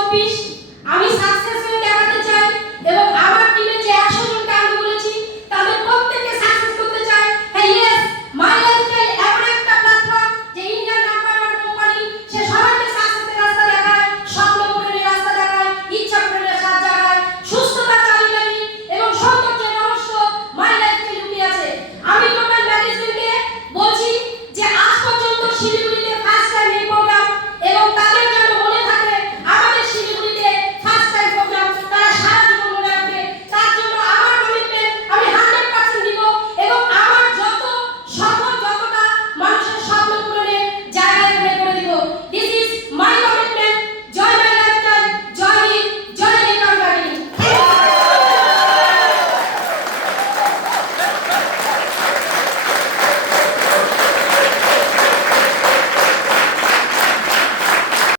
চব্বিশ